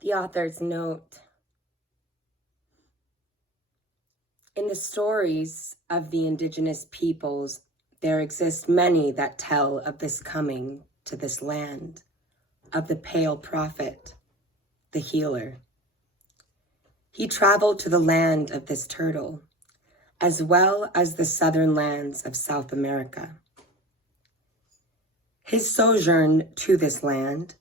The author's note. In the stories of the indigenous peoples, there exist many that tell of this coming to this land, of the pale prophet, the healer. He traveled to the land of this turtle, as well as the southern lands of South America. His sojourn to this land,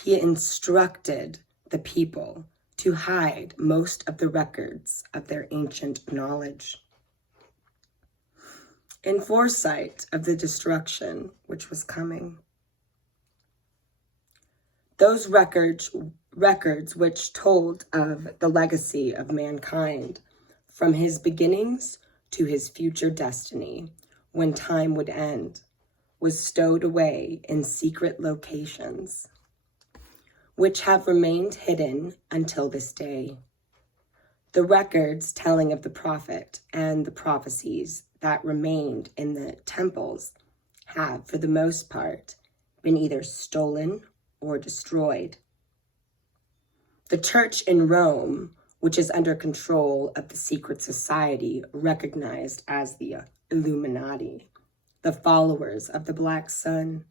he instructed the people to hide most of the records of their ancient knowledge. In foresight of the destruction which was coming. Those records which told of the legacy of mankind from his beginnings to his future destiny, when time would end, was stowed away in secret locations, which have remained hidden until this day. The records telling of the prophet and the prophecies that remained in the temples have, for the most part, been either stolen or destroyed. The church in Rome, which is under control of the secret society recognized as the Illuminati, the followers of the Black Sun,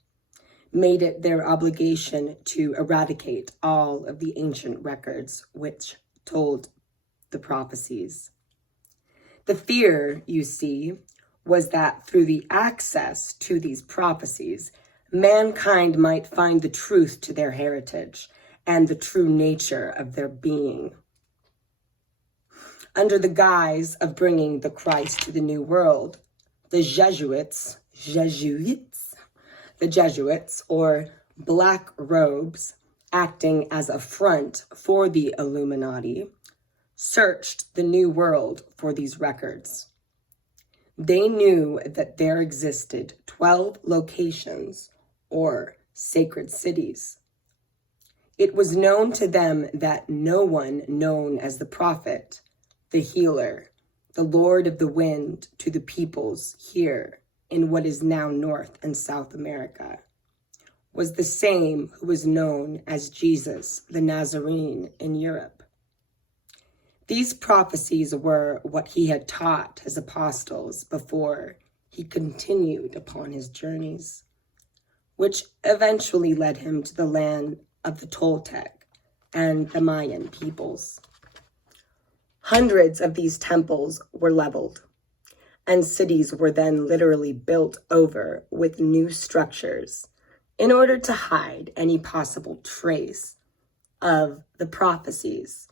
made it their obligation to eradicate all of the ancient records which told the prophecies. The fear, you see, was that through the access to these prophecies, mankind might find the truth to their heritage and the true nature of their being. Under the guise of bringing the Christ to the New World, the Jesuits, or Black Robes, acting as a front for the Illuminati, searched the New World for these records. They knew that there existed 12 locations or sacred cities. It was known to them that no one known as the prophet, the healer, the Lord of the wind to the peoples here in what is now North and South America, was the same who was known as Jesus the Nazarene in Europe. These prophecies were what he had taught his apostles before he continued upon his journeys, which eventually led him to the land of the Toltec and the Mayan peoples. Hundreds of these temples were leveled, and cities were then literally built over with new structures in order to hide any possible trace of the prophecies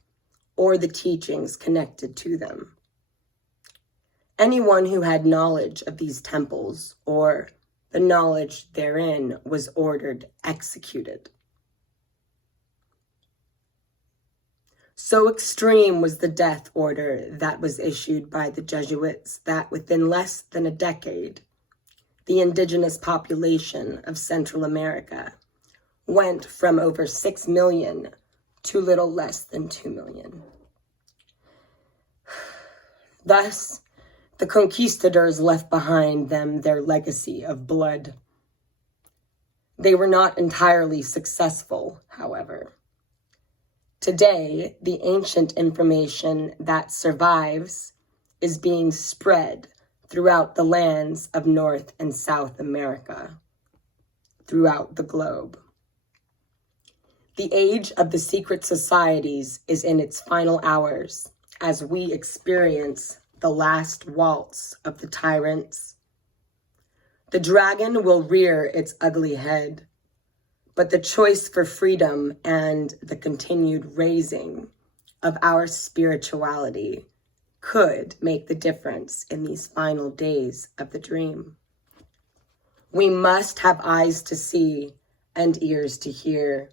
or the teachings connected to them. Anyone who had knowledge of these temples or the knowledge therein was ordered executed. So extreme was the death order that was issued by the Jesuits that within less than a decade, the indigenous population of Central America went from over 6 million to little less than 2 million. Thus, the conquistadors left behind them their legacy of blood. They were not entirely successful, however. Today, the ancient information that survives is being spread throughout the lands of North and South America, throughout the globe. The age of the secret societies is in its final hours as we experience the last waltz of the tyrants. The dragon will rear its ugly head, but the choice for freedom and the continued raising of our spirituality could make the difference in these final days of the dream. We must have eyes to see and ears to hear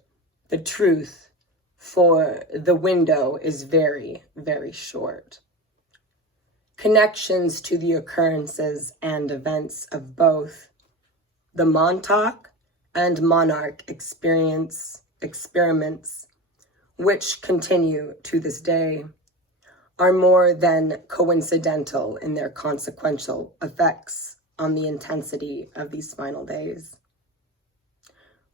the truth, for the window is very, very short. Connections to the occurrences and events of both the Montauk and Monarch experiments, which continue to this day, are more than coincidental in their consequential effects on the intensity of these final days.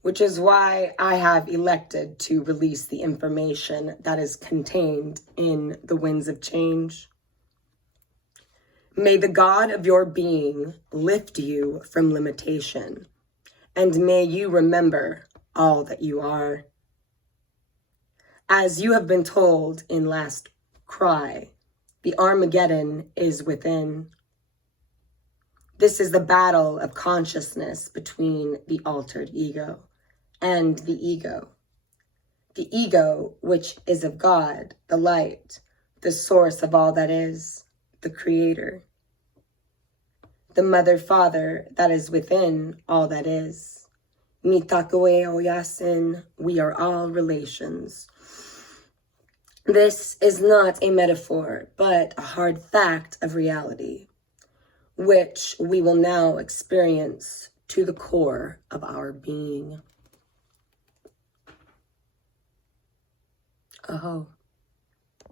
which is why I have elected to release the information that is contained in the winds of change. May the God of your being lift you from limitation, and may you remember all that you are. As you have been told in Last Cry, the Armageddon is within. This is the battle of consciousness between the altered ego and the ego. The ego, which is of God, the light, the source of all that is, the creator. The mother father that is within all that is. Mitakoe oyasin, we are all relations. This is not a metaphor, but a hard fact of reality, which we will now experience to the core of our being. Aho.